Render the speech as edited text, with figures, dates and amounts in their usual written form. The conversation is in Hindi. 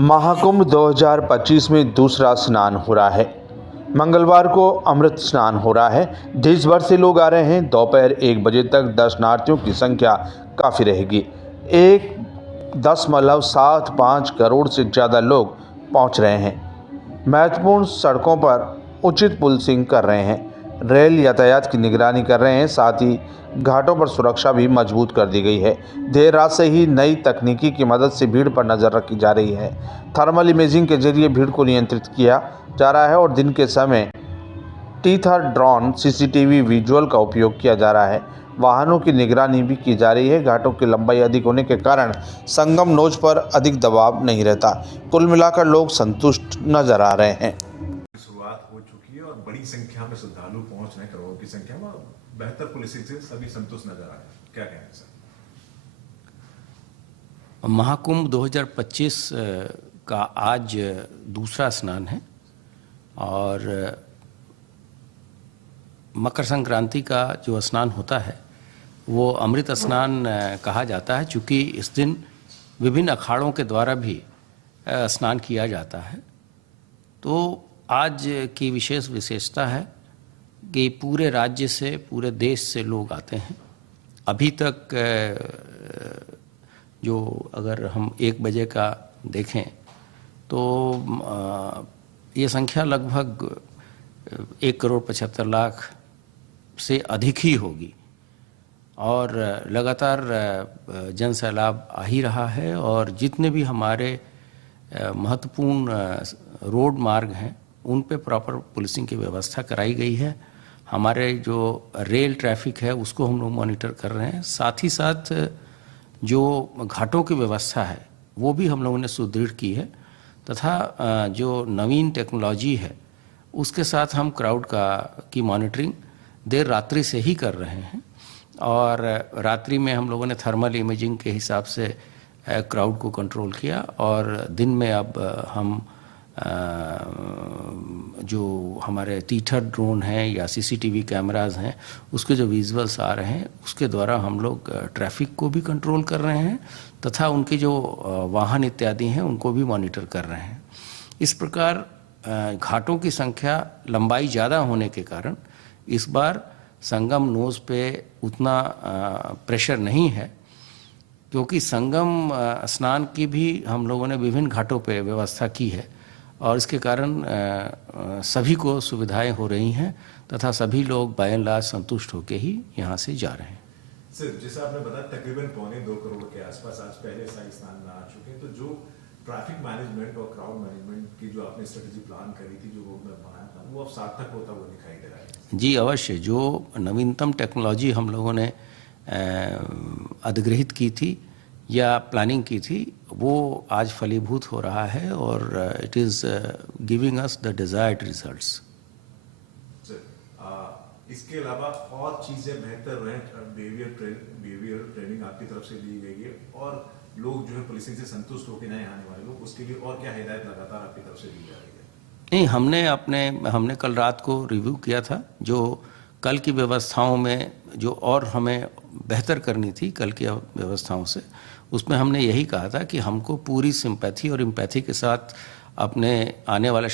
महाकुंभ 2025 में दूसरा स्नान हो रहा है। मंगलवार को अमृत स्नान हो रहा है। देश भर से लोग आ रहे हैं। दोपहर 1 बजे तक दर्शनार्थियों की संख्या काफ़ी रहेगी। 1.75 करोड़ से ज़्यादा लोग पहुंच रहे हैं। महत्वपूर्ण सड़कों पर उचित पुलिसिंग कर रहे हैं। रेल यातायात की निगरानी कर रहे हैं। साथ ही घाटों पर सुरक्षा भी मजबूत कर दी गई है। देर रात से ही नई तकनीकी की मदद से भीड़ पर नज़र रखी जा रही है। थर्मल इमेजिंग के जरिए भीड़ को नियंत्रित किया जा रहा है और दिन के समय टीथर ड्रोन सीसीटीवी विजुअल का उपयोग किया जा रहा है। वाहनों की निगरानी भी की जा रही है। घाटों की लंबाई अधिक होने के कारण संगम नोज पर अधिक दबाव नहीं रहता। कुल मिलाकर लोग संतुष्ट नजर आ रहे हैं। शुरुआत हो चुकी है और बड़ी संख्या में श्रद्धालु पहुंच रहे हैं, करोड़ों की संख्या में। बेहतर पुलिसिंग से सभी संतुष्ट नजर आ रहे हैं। क्या कहना सर? महाकुंभ 2025 का आज दूसरा स्नान है और मकर संक्रांति का जो स्नान होता है वो अमृत स्नान कहा जाता है, चूँकि इस दिन विभिन्न अखाड़ों के द्वारा भी स्नान किया जाता है। तो आज की विशेष विशेषता है कि पूरे राज्य से, पूरे देश से लोग आते हैं। अभी तक जो अगर हम 1 बजे का देखें तो ये संख्या लगभग 1,75,00,000 से अधिक ही होगी और लगातार जन सैलाब आ ही रहा है। और जितने भी हमारे महत्वपूर्ण रोड मार्ग हैं उन पे प्रॉपर पुलिसिंग की व्यवस्था कराई गई है। हमारे जो रेल ट्रैफिक है उसको हम लोग मॉनिटर कर रहे हैं। साथ ही साथ जो घाटों की व्यवस्था है वो भी हम लोगों ने सुदृढ़ की है तथा जो नवीन टेक्नोलॉजी है उसके साथ हम क्राउड की मॉनिटरिंग देर रात्रि से ही कर रहे हैं। और रात्रि में हम लोगों ने थर्मल इमेजिंग के हिसाब से क्राउड को कंट्रोल किया और दिन में अब हम जो हमारे टीथर ड्रोन हैं या सीसीटीवी कैमरास हैं उसके जो विजुअल्स आ रहे हैं उसके द्वारा हम लोग ट्रैफिक को भी कंट्रोल कर रहे हैं तथा उनके जो वाहन इत्यादि हैं उनको भी मॉनिटर कर रहे हैं। इस प्रकार घाटों की संख्या, लंबाई ज़्यादा होने के कारण इस बार संगम नोज पे उतना प्रेशर नहीं है, क्योंकि संगम स्नान की भी हम लोगों ने विभिन्न घाटों पे व्यवस्था की है और इसके कारण सभी को सुविधाएं हो रही हैं तथा सभी लोग बाय एंड लार्ज संतुष्ट होकर ही यहाँ से जा रहे हैं। सर, जैसा आपने बताया तकरीबन 2.25 करोड़ के आसपास आज पहले शाही स्नान में आ चुके हैं, तो जो ट्रैफिक मैनेजमेंट और क्राउड मैनेजमेंट की जो आपने स्ट्रेटेजी प्लान करी थी, जो रोड मैप बनाया था, वो अब सार्थक होता हुआ दिखाई दे रहा है? जी अवश्य। जो नवीनतम टेक्नोलॉजी हम लोगों ने अधिग्रहित की थी या प्लानिंग की थी वो आज फलीभूत हो रहा है और it is giving us the desired results. इसके अलावा और चीज़ें बेहतर रहें, बिहेवियर ट्रेनिंग आपकी तरफ से दी गई है और लोग जो है पुलिसिंग से संतुष्ट होकर नए आने वाले लोग, उसके लिए और क्या हिदायत लगातार आपकी तरफ से दी जा रही है? नहीं, हमने कल रात को रिव्यू किया था जो कल की व्यवस्थाओं में जो और हमें बेहतर करनी थी कल की व्यवस्थाओं से, उसमें हमने यही कहा था कि हमको पूरी सिंपैथी और एम्पैथी के साथ अपने आने वाले